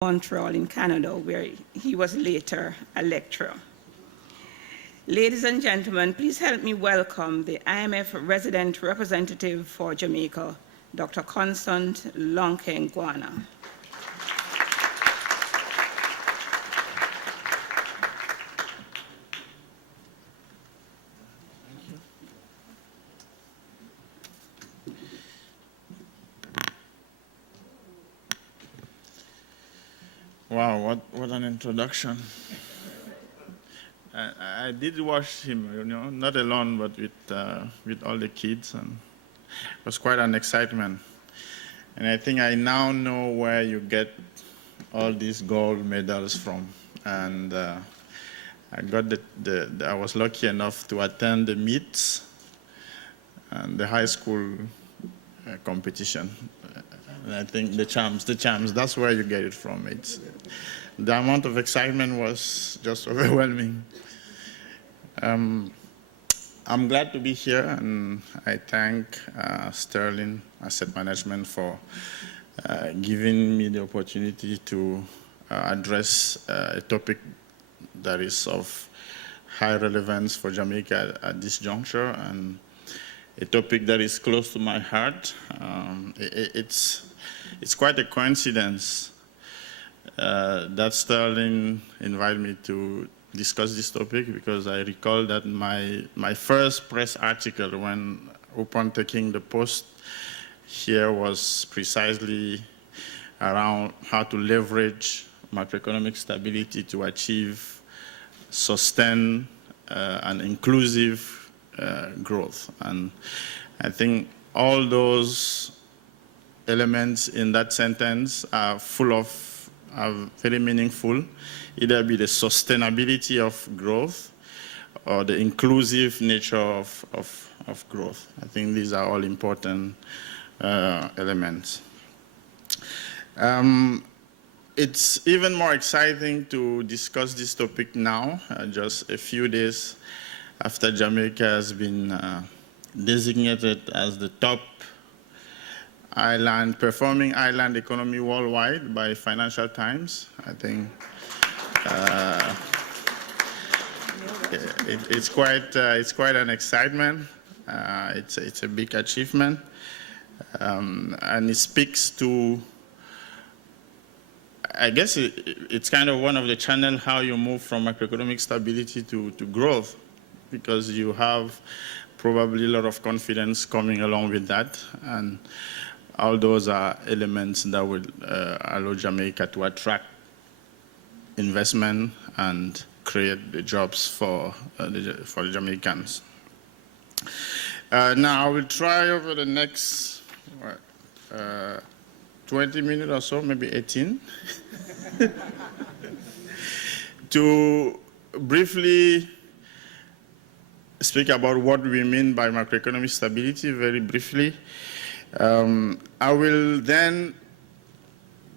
Montreal in Canada, where he was later a lecturer. Ladies and gentlemen, please help me welcome the IMF resident representative for Jamaica, Dr. Constant Lonkeng Ngouana. Wow, what an introduction. I did watch him, not alone, but with all the kids, and it was quite an excitement. And I think I now know where you get all these gold medals from. And I was lucky enough to attend the meets and the high school competition. And I think the champs, that's where you get it from. The amount of excitement was just overwhelming. I'm glad to be here, and I thank Sterling Asset Management for giving me the opportunity to address a topic that is of high relevance for Jamaica at this juncture, and a topic that is close to my heart. It's quite a coincidence that Sterling invited me to discuss this topic, because I recall that my first press article upon taking the post here was precisely around how to leverage macroeconomic stability to achieve sustained and inclusive growth. And I think all those elements in that sentence are very meaningful, either be the sustainability of growth or the inclusive nature of growth. I think these are all important elements. It's even more exciting to discuss this topic now, just a few days after Jamaica has been designated as the top performing island economy worldwide by Financial Times. I think it's quite an excitement. It's a big achievement, and it speaks to, I guess it's kind of one of the channels how you move from macroeconomic stability to growth, because you have probably a lot of confidence coming along with that, and all those are elements that will allow Jamaica to attract investment and create the jobs for the Jamaicans. Now I will try over the next 20 minutes or so, maybe 18, to briefly speak about what we mean by macroeconomic stability, very briefly. I will then,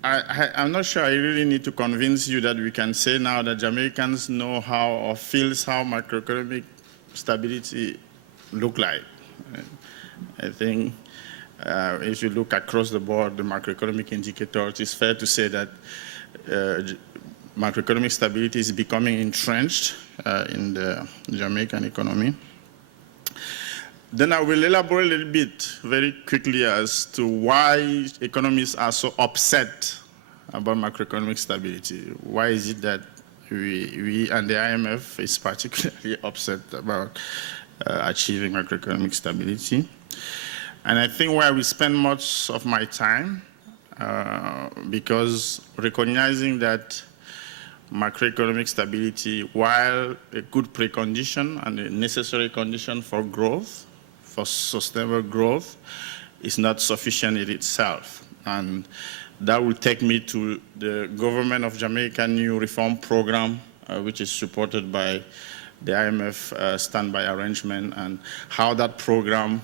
I'm not sure I really need to convince you that we can say now that Jamaicans know how or feels how macroeconomic stability look like. I think if you look across the board, the macroeconomic indicators, it's fair to say that macroeconomic stability is becoming entrenched in the Jamaican economy. Then I will elaborate a little bit very quickly as to why economists are so upset about macroeconomic stability. Why is it that we and the IMF is particularly upset about achieving macroeconomic stability? And I think where we spend much of my time, because recognizing that macroeconomic stability, while a good precondition and a necessary condition for growth, for sustainable growth, is not sufficient in itself. And that will take me to the government of Jamaica new reform program, which is supported by the IMF standby arrangement, and how that program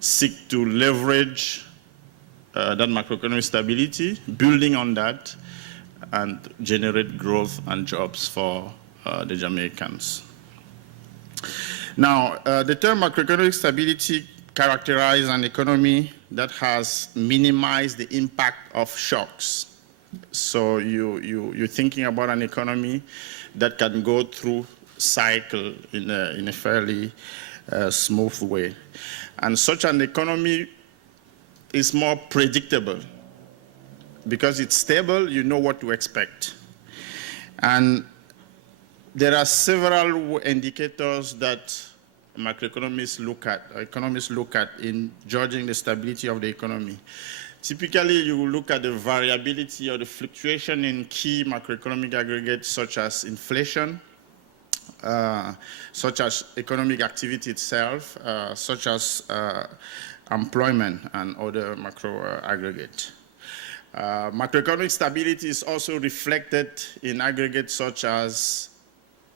seeks to leverage that macroeconomic stability, building on that, and generate growth and jobs for the Jamaicans. Now, the term macroeconomic stability characterizes an economy that has minimized the impact of shocks So you're thinking about an economy that can go through cycle in a fairly smooth way. And such an economy is more predictable. Because it's stable, you know what to expect. And there are several indicators that macroeconomists look at, economists look at in judging the stability of the economy. Typically, you will look at the variability or the fluctuation in key macroeconomic aggregates such as inflation, such as economic activity itself, such as employment and other macro aggregates. Macroeconomic stability is also reflected in aggregates such as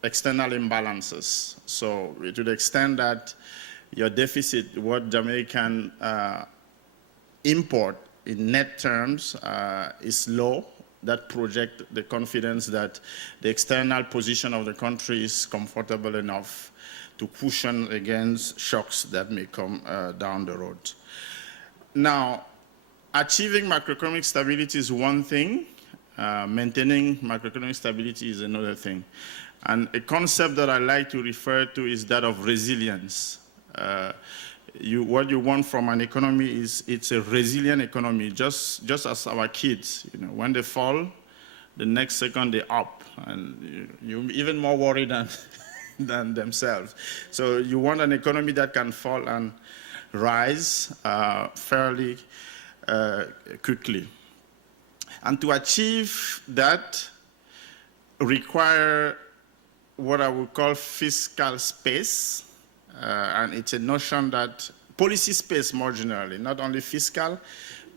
external imbalances. So to the extent that your deficit, what Jamaican import in net terms is low, that project the confidence that the external position of the country is comfortable enough to cushion against shocks that may come down the road. Now, achieving macroeconomic stability is one thing, maintaining macroeconomic stability is another thing. And a concept that I like to refer to is that of resilience. What you want from an economy is it's a resilient economy, just as our kids, when they fall, the next second they're up, and you're even more worried than themselves. So you want an economy that can fall and rise fairly quickly. And to achieve that require what I would call fiscal space, and it's a notion that policy space more generally, not only fiscal,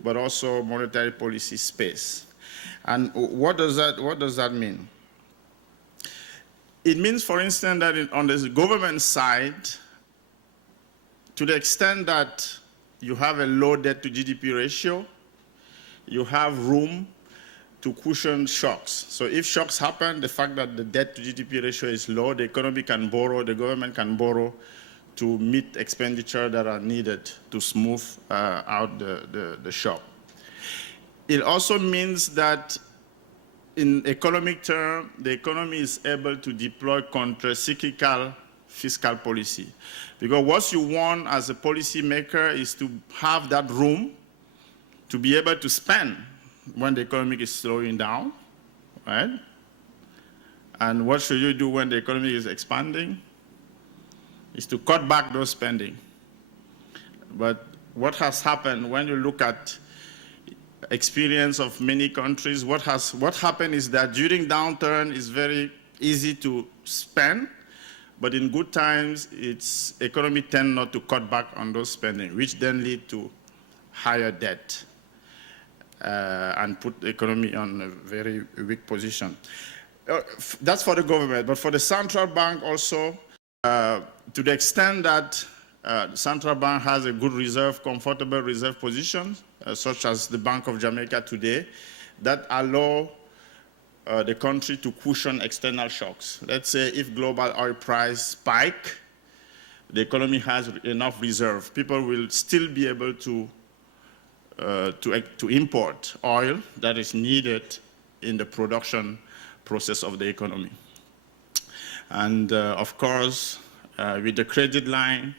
but also monetary policy space. And what does that mean? It means, for instance, that on the government side, to the extent that you have a low debt to GDP ratio, you have room to cushion shocks. So if shocks happen, the fact that the debt to GDP ratio is low, the economy can borrow, the government can borrow to meet expenditure that are needed to smooth out the shock. It also means that in economic terms, the economy is able to deploy counter-cyclical fiscal policy. Because what you want as a policy maker is to have that room to be able to spend when the economy is slowing down, right? And what should you do when the economy is expanding? Is to cut back those spending. But what has happened when you look at experience of many countries, what happened is that during downturn it's very easy to spend, but in good times, its economy tend not to cut back on those spending, which then lead to higher debt and put the economy on a very weak position. That's for the government, but for the central bank also, to the extent that the central bank has a good reserve, comfortable reserve position, such as the Bank of Jamaica today, that allow the country to cushion external shocks. Let's say if global oil price spike, the economy has enough reserve. People will still be able to import oil that is needed in the production process of the economy. And of course, with the credit line,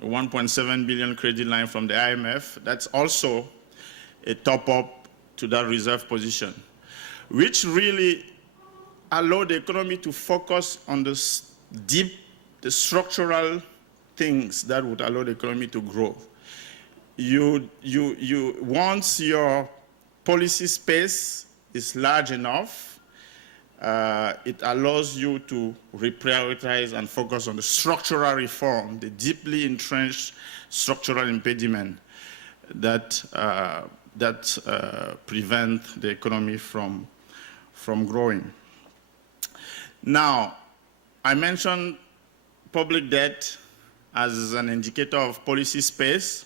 1.7 billion credit line from the IMF, that's also a top-up to that reserve position, which really allow the economy to focus on the structural things that would allow the economy to grow. Once your policy space is large enough, it allows you to reprioritize and focus on the structural reform, the deeply entrenched structural impediment that prevent the economy from growing. Now, I mentioned public debt as an indicator of policy space.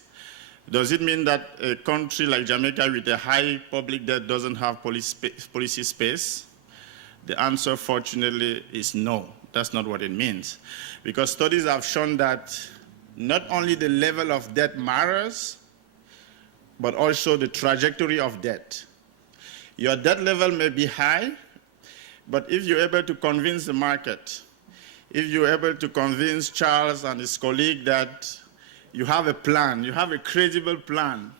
Does it mean that a country like Jamaica with a high public debt doesn't have policy space? The answer, fortunately, is no. That's not what it means. Because studies have shown that not only the level of debt matters, but also the trajectory of debt. Your debt level may be high, but if you're able to convince the market, if you're able to convince Charles and his colleague that you have a plan, you have a credible plan,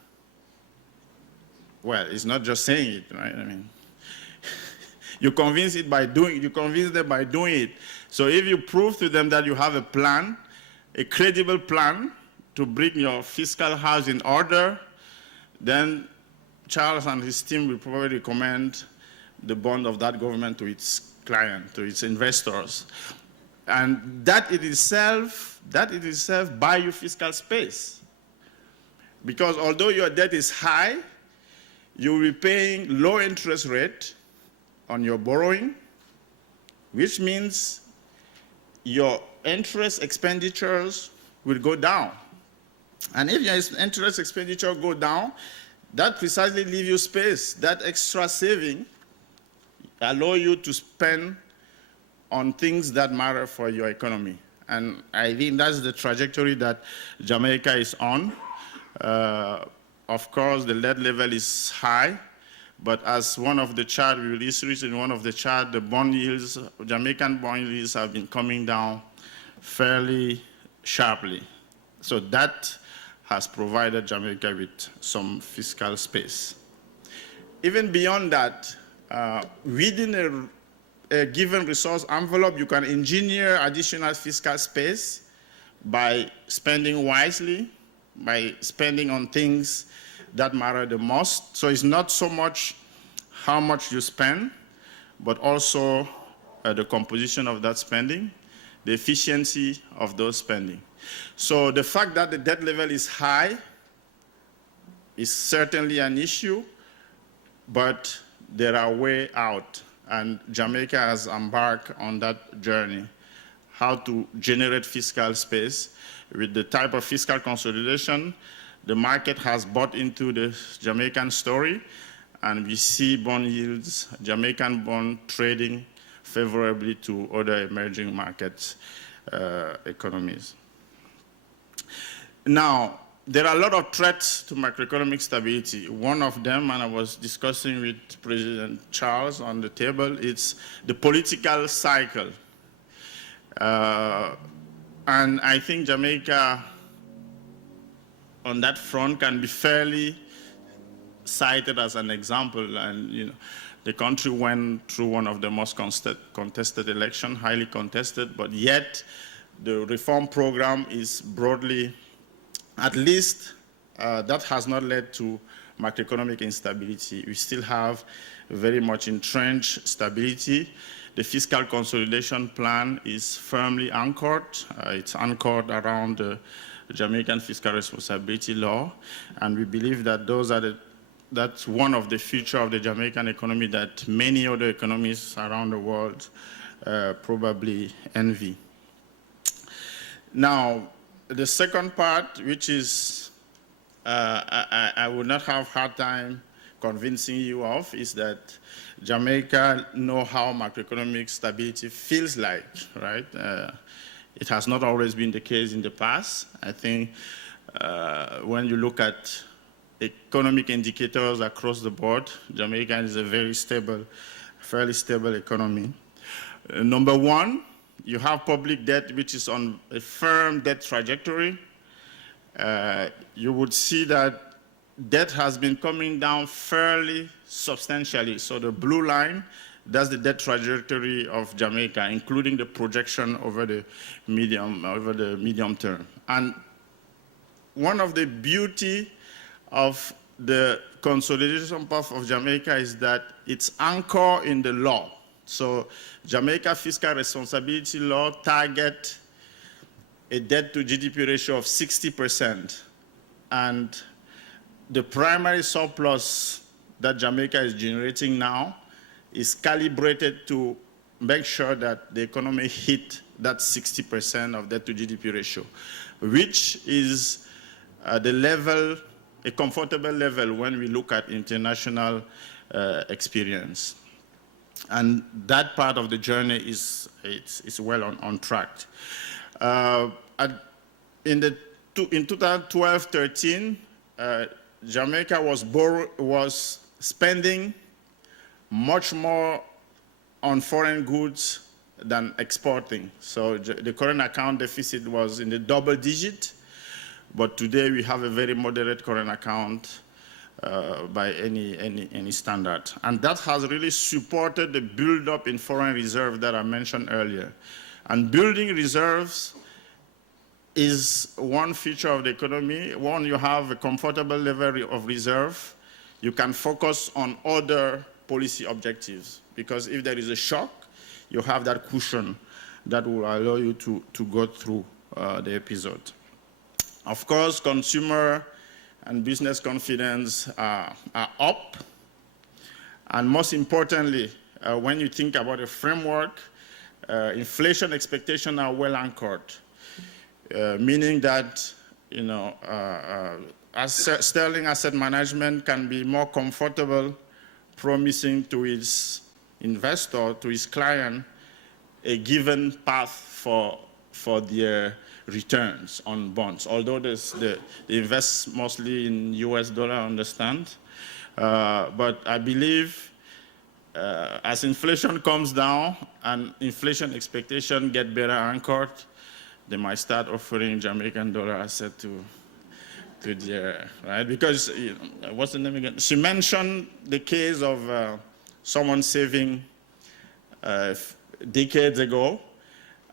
well, it's not just saying it, right? I mean, you convince them by doing it. So if you prove to them that you have a plan, a credible plan to bring your fiscal house in order, then Charles and his team will probably recommend the bond of that government to its client, to its investors. And that it itself buy you fiscal space. Because although your debt is high, you'll be paying low interest rate on your borrowing, which means your interest expenditures will go down. And if your interest expenditure go down, that precisely leaves you space. That extra saving allow you to spend on things that matter for your economy. And I think that's the trajectory that Jamaica is on. Of course, the debt level is high, but as one of the charts we released recently, one of the charts, the bond yields, Jamaican bond yields have been coming down fairly sharply. So that has provided Jamaica with some fiscal space. Even beyond that, within a given resource envelope, you can engineer additional fiscal space by spending wisely, by spending on things that matter the most. So it's not so much how much you spend, but also the composition of that spending, the efficiency of those spending. So the fact that the debt level is high is certainly an issue, but there are ways out. And Jamaica has embarked on that journey, how to generate fiscal space. With the type of fiscal consolidation, the market has bought into the Jamaican story, and we see bond yields, Jamaican bond trading favorably to other emerging market economies. Now, there are a lot of threats to macroeconomic stability. One of them, and I was discussing with President Charles on the table, it's the political cycle. And I think Jamaica, on that front, can be fairly cited as an example. And you know, the country went through one of the most contested elections, highly contested, but yet the reform program is broadly, at least that has not led to macroeconomic instability. We still have very much entrenched stability. The fiscal consolidation plan is firmly anchored. It's anchored around the Jamaican fiscal responsibility law, and we believe that that's one of the features of the Jamaican economy that many other economies around the world probably envy. Now, the second part, which is I would not have hard time convincing you of, is that Jamaica know how macroeconomic stability feels like, right? It has not always been the case in the past. I think when you look at economic indicators across the board, Jamaica is a very stable, fairly stable economy. Number one, you have public debt, which is on a firm debt trajectory. You would see that debt has been coming down fairly substantially. So the blue line, that's the debt trajectory of Jamaica, including the projection over the medium term. And one of the beauty of the consolidation path of Jamaica is that it's anchored in the law. So Jamaica fiscal responsibility law target a debt to GDP ratio of 60%. And the primary surplus that Jamaica is generating now is calibrated to make sure that the economy hit that 60% of debt to GDP ratio, which is the level, a comfortable level when we look at international experience. And that part of the journey is well on track. In 2012-13, Jamaica was spending much more on foreign goods than exporting. So the current account deficit was in the double digit, but today we have a very moderate current account by any standard. And that has really supported the build-up in foreign reserve that I mentioned earlier. And building reserves is one feature of the economy. One, you have a comfortable level of reserve. You can focus on other policy objectives, because if there is a shock, you have that cushion that will allow you to go through the episode. Of course, consumer and business confidence are up. And most importantly, when you think about a framework, inflation expectations are well anchored, meaning that, you know, Sterling Asset Management can be more comfortable promising to its investor, to his client, a given path for their returns on bonds. Although they invest mostly in US dollar, I understand. But I believe as inflation comes down and inflation expectations get better anchored, they might start offering Jamaican dollar asset to their, right? Because, you know, what's the name again? She mentioned the case of someone saving decades ago,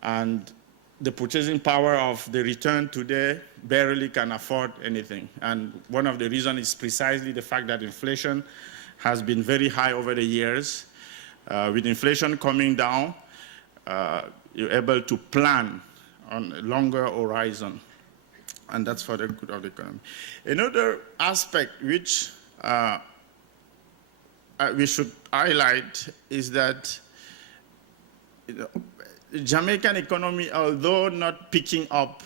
and the purchasing power of the return today barely can afford anything. And one of the reasons is precisely the fact that inflation has been very high over the years. With inflation coming down, you're able to plan on a longer horizon, and that's for the good of the economy. Another aspect which we should highlight is that, you know, the Jamaican economy, although not picking up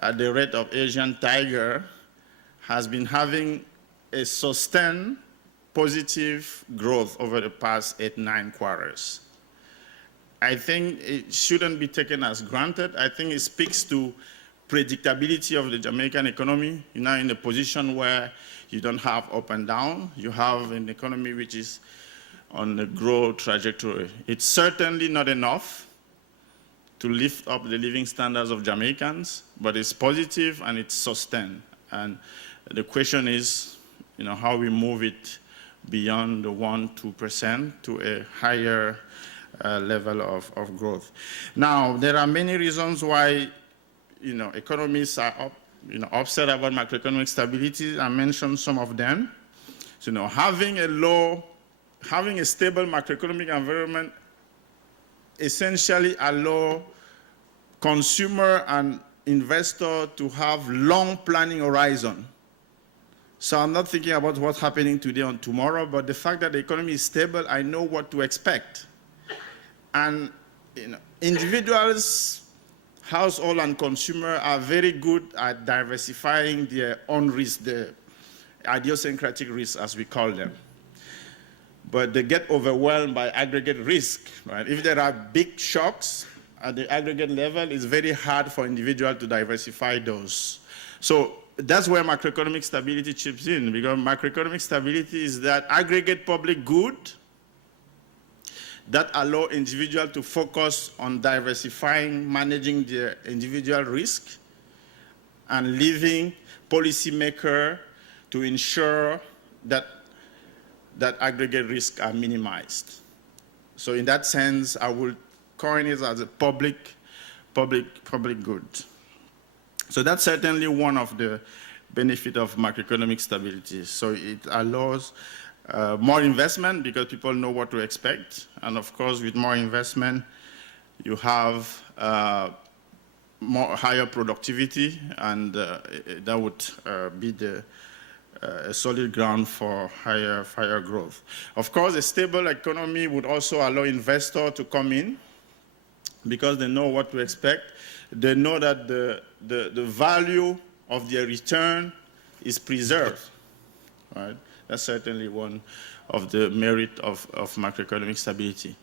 at the rate of Asian tiger, has been having a sustained positive growth over the past 8-9 quarters. I think it shouldn't be taken as granted. I think it speaks to predictability of the Jamaican economy. You're now in a position where you don't have up and down. You have an economy which is on a growth trajectory. It's certainly not enough to lift up the living standards of Jamaicans, but it's positive and it's sustained. And the question is, you know, how we move it beyond the 1-2% to a higher level of growth. Now, there are many reasons why, you know, economists are upset about macroeconomic stability. I mentioned some of them. So, you know, having a stable macroeconomic environment essentially allow consumer and investor to have long planning horizon. So I'm not thinking about what's happening today or tomorrow, but the fact that the economy is stable, I know what to expect. And, you know, individuals, household and consumer are very good at diversifying their own risk, the idiosyncratic risks as we call them. But they get overwhelmed by aggregate risk, right? If there are big shocks at the aggregate level, it's very hard for individuals to diversify those. So that's where macroeconomic stability chips in, because macroeconomic stability is that aggregate public good that allow individuals to focus on diversifying, managing their individual risk, and leaving policymakers to ensure that aggregate risks are minimized. So in that sense, I would coin it as a public good. So that's certainly one of the benefits of macroeconomic stability. So it allows more investment because people know what to expect. And of course, with more investment, you have higher productivity, and that would be a solid ground for higher growth. Of course, a stable economy would also allow investors to come in because they know what to expect. They know that the value of their return is preserved, right? That's certainly one of the merit of macroeconomic stability.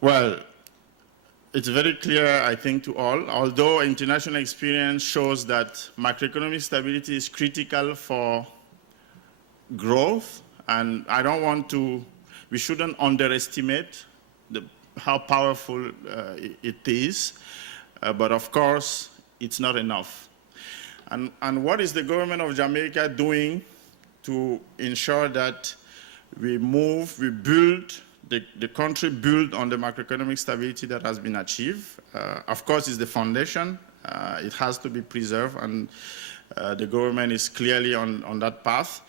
Well, it's very clear, I think, to all, although international experience shows that macroeconomic stability is critical for growth, and I don't want to we shouldn't underestimate how powerful it is, but of course, it's not enough. And what is the government of Jamaica doing to ensure that we build, the country build on the macroeconomic stability that has been achieved? Of course, it's the foundation. It has to be preserved, and the government is clearly on that path.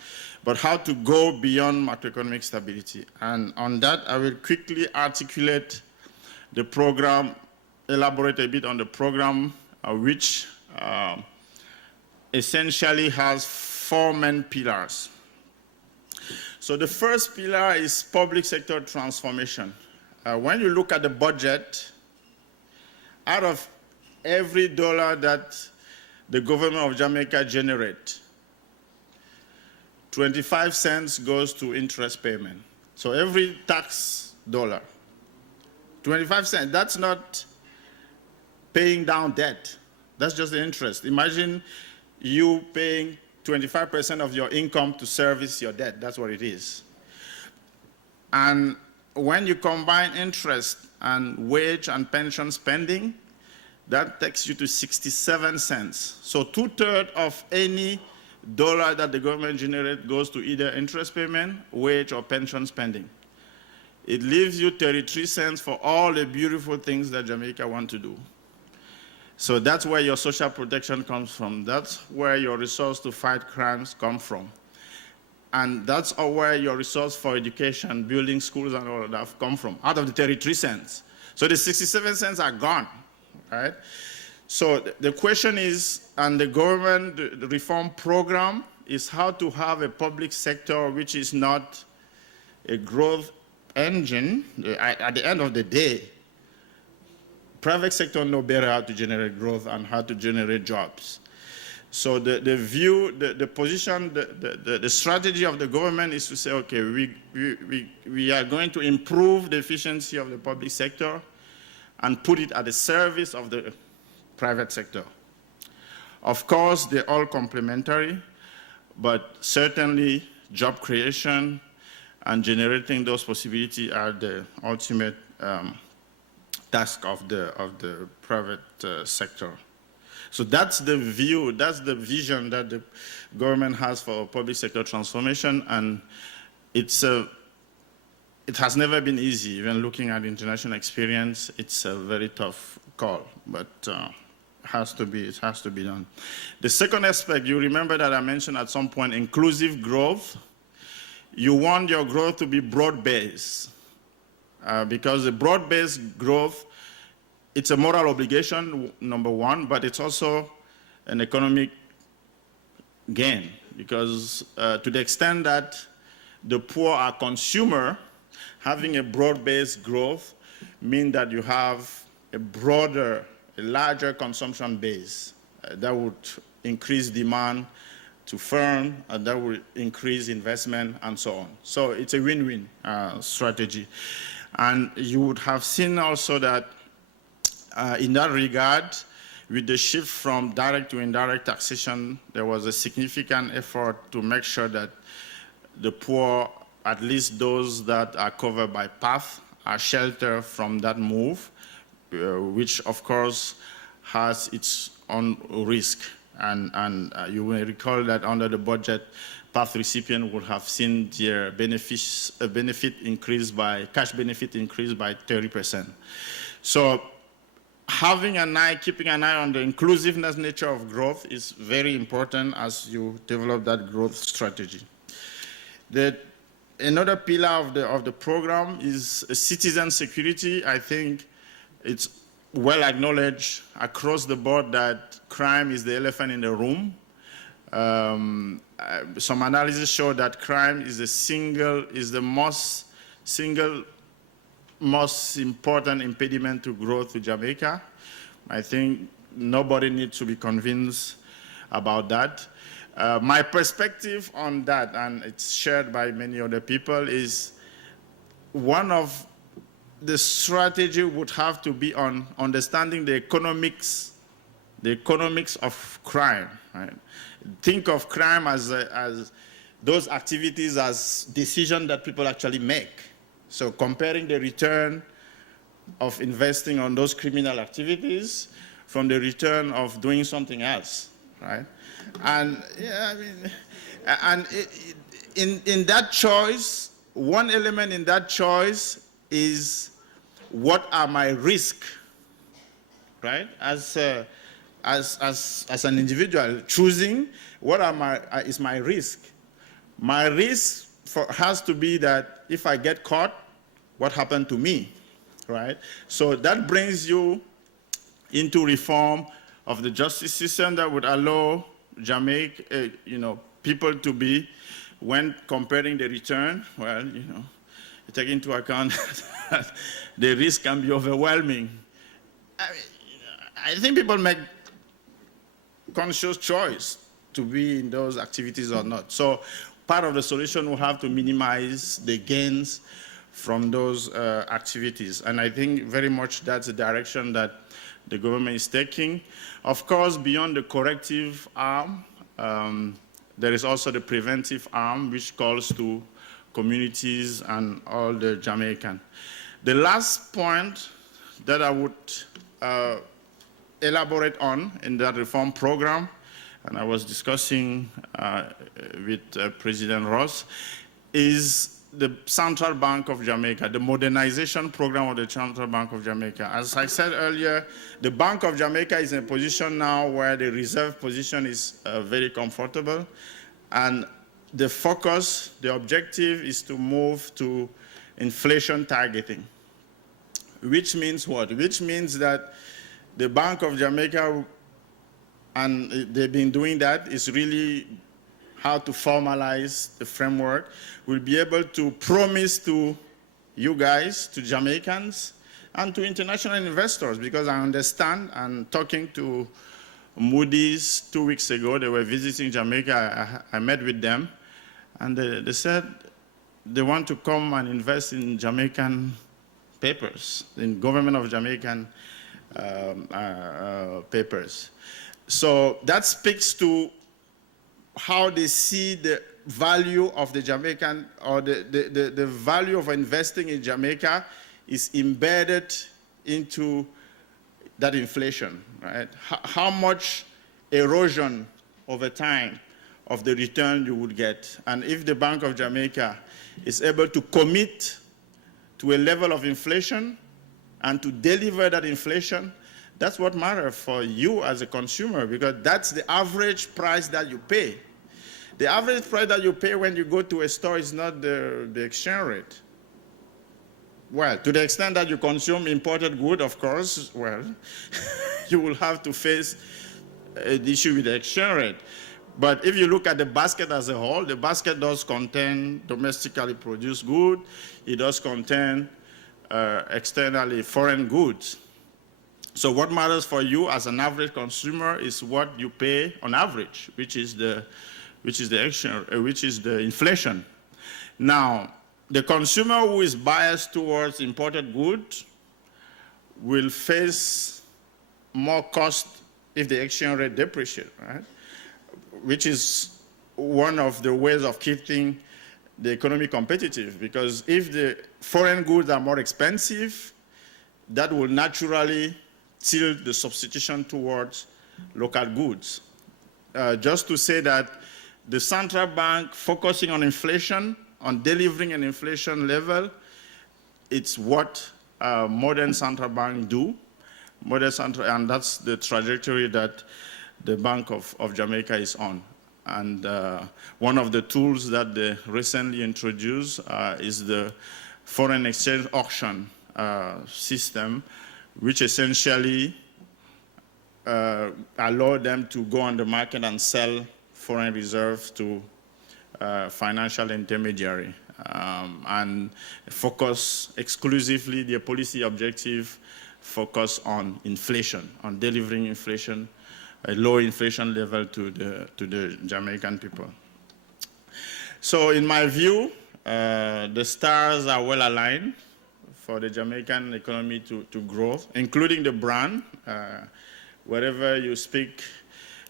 But how to go beyond macroeconomic stability? And on that, I will quickly articulate the program, elaborate a bit on the program, which essentially has 4 main pillars. So the first pillar is public sector transformation. When you look at the budget, out of every dollar that the government of Jamaica generates, 25 cents goes to interest payment. So every tax dollar, 25 cents, that's not paying down debt. That's just the interest. Imagine you paying 25% of your income to service your debt. That's what it is. And when you combine interest and wage and pension spending, that takes you to 67 cents. So 2/3 of any dollar that the government generates goes to either interest payment, wage, or pension spending. It leaves you 33 cents for all the beautiful things that Jamaica want to do. So that's where your social protection comes from. That's where your resource to fight crimes come from. And that's where your resource for education, building schools and all of that come from, out of the 33 cents. So the 67 cents are gone, right? So the question is, and the government the reform program is how to have a public sector which is not a growth engine. At the end of the day, private sector know better how to generate growth and how to generate jobs. So the view, the position, the strategy of the government is to say, okay, we are going to improve the efficiency of the public sector and put it at the service of the private sector. Of course, they're all complementary, but certainly job creation and generating those possibilities are the ultimate task of the private sector. So that's the view, that's the vision that the government has for public sector transformation, and it has never been easy. Even looking at international experience, it's a very tough call, but it has to be done. The second aspect, you remember that I mentioned at some point, inclusive growth. You want your growth to be broad-based. Because the broad-based growth, it's a moral obligation, number one, but it's also an economic gain, because to the extent that the poor are consumer, having a broad-based growth means that you have a larger consumption base that would increase demand to firm, and that will increase investment and so on. So it's a win-win strategy. And you would have seen also that in that regard, with the shift from direct to indirect taxation, there was a significant effort to make sure that the poor, at least those that are covered by PATH, are sheltered from that move, which of course has its own risk. And you may recall that under the budget, PATH recipient would have seen their cash benefit increase by 30%. So keeping an eye on the inclusiveness nature of growth is very important as you develop that growth strategy. Another pillar of the program is citizen security. I think it's well acknowledged across the board that crime is the elephant in the room. Some analysis show that crime is the single most important impediment to growth to Jamaica. I think nobody needs to be convinced about that. My perspective on that, and it's shared by many other people, is one of the strategy would have to be on understanding the economics of crime. Right? Think of crime as those activities as decisions that people actually make. So comparing the return of investing on those criminal activities from the return of doing something else, right? And yeah, I mean, and in that choice, one element in that choice is what are my risks, right? As an individual choosing what is my risk. My risk has to be that if I get caught, what happened to me, right? So that brings you into reform of the justice system that would allow Jamaica, people to be, when comparing the return, well, take into account that the risk can be overwhelming. I think people make conscious choice to be in those activities or not. So part of the solution will have to minimize the gains from those activities. And I think very much that's the direction that the government is taking. Of course, beyond the corrective arm, there is also the preventive arm, which calls to communities and all the Jamaican. The last point that I would elaborate on in that reform program, and I was discussing with President Ross, is the Central Bank of Jamaica, the modernization program of the Central Bank of Jamaica. As I said earlier, the Bank of Jamaica is in a position now where the reserve position is very comfortable, and the focus, the objective is to move to inflation targeting, which means what? Which means that the Bank of Jamaica, and they've been doing that, is really how to formalize the framework. We'll be able to promise to you guys, to Jamaicans, and to international investors, because I understand, and talking to Moody's 2 weeks ago, they were visiting Jamaica, I met with them, and they said they want to come and invest in Jamaican papers, in government of Jamaican papers. So that speaks to how they see the value of the Jamaican, or the value of investing in Jamaica is embedded into that inflation, right? How much erosion over time of the return you would get. And if the Bank of Jamaica is able to commit to a level of inflation and to deliver that inflation, that's what matters for you as a consumer, because that's the average price that you pay. The average price that you pay when you go to a store is not the exchange rate. Well, to the extent that you consume imported goods, of course, well, you will have to face an issue with the exchange rate. But if you look at the basket as a whole, the basket does contain domestically produced goods. It does contain externally foreign goods. So what matters for you as an average consumer is what you pay on average, which is the inflation. Now, the consumer who is biased towards imported goods will face more cost if the exchange rate depreciates, right? Which is one of the ways of keeping the economy competitive, because if the foreign goods are more expensive, that will naturally tilt the substitution towards local goods. Just to say that the central bank focusing on inflation, on delivering an inflation level, it's what modern central banks do. And that's the trajectory that the Bank of Jamaica is on. And one of the tools that they recently introduced is the foreign exchange auction system, which essentially allow them to go on the market and sell foreign reserves to financial intermediary and focus exclusively, their policy objective focus on inflation, on delivering inflation, a low inflation level to the Jamaican people. So in my view, the stars are well aligned for the Jamaican economy to grow, including the brand. Wherever you speak,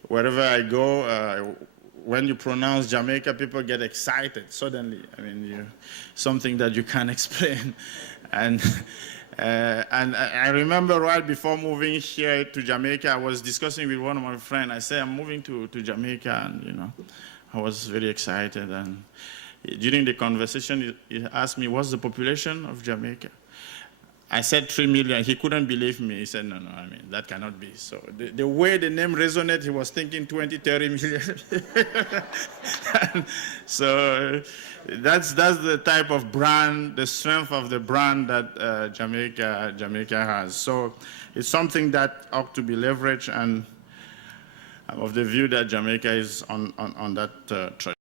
wherever I go, when you pronounce Jamaica, people get excited suddenly. I mean, something that you can't explain. And I remember right before moving here to Jamaica, I was discussing with one of my friends. I said, I'm moving to Jamaica, and I was very excited. And during the conversation, he asked me, what's the population of Jamaica? I said 3 million. He couldn't believe me. He said, no, I mean, that cannot be. So the way the name resonated, he was thinking 20, 30 million. So that's the type of brand, the strength of the brand that Jamaica has. So it's something that ought to be leveraged, and I'm of the view that Jamaica is on that track.